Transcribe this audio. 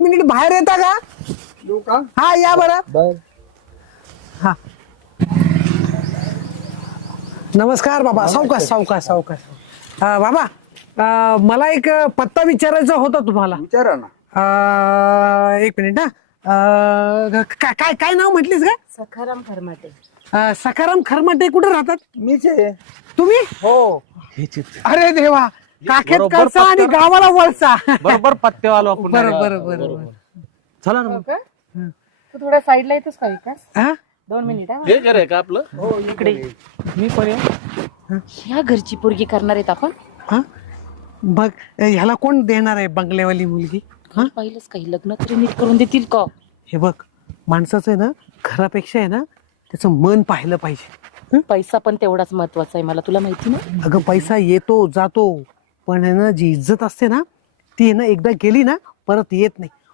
Minute बाहेर येता का? येऊ का? हा या बरं. बर. हा नमस्कार बाबा. सावकाश सावकाश सावकाश. बाबा मला एक पत्ता विचारायचा होता तुम्हाला. विचारा ना. एक मिनिट हा. काय काय काय नाव म्हटलीस का? सखाराम खरमाटे. सखाराम खरमाटे कुठे राहतात मीच आहे. तुम्ही? हो. अरे देवा, काखेत बरोबर कळसा आणि पत्त्यावर- गावाला वळसा. बरोबर पत्तेवालो आपण. बरोबर बरोबर. चला ना हो मग. का? तू थोड्या साईडला येतोस का विकास? हा? 2 मिनिट हा. हे घर आहे का आपलं? हो इकडे. मी पण आहे. ह्या घरची पोरगी करणार आहेत आपण? हा? बघ ह्याला कोण देणार आहे बंगल्यावाली मुलगी? घर पाहिलंच काही लग्न तरी नीट करून देतील का? हे बघ, माणसाचं आहे ना घरापेक्षा आहे ना त्याचं मन पाहिलं पाहिजे. पैसा पण तेवढाच महत्वाचा आहे, मला तुला माहिती ना. अगं पैसा येतो जातो, पण आहे ना जी इज्जत असते ना ती आहे ना एकदा गेली ना परत येत नाही.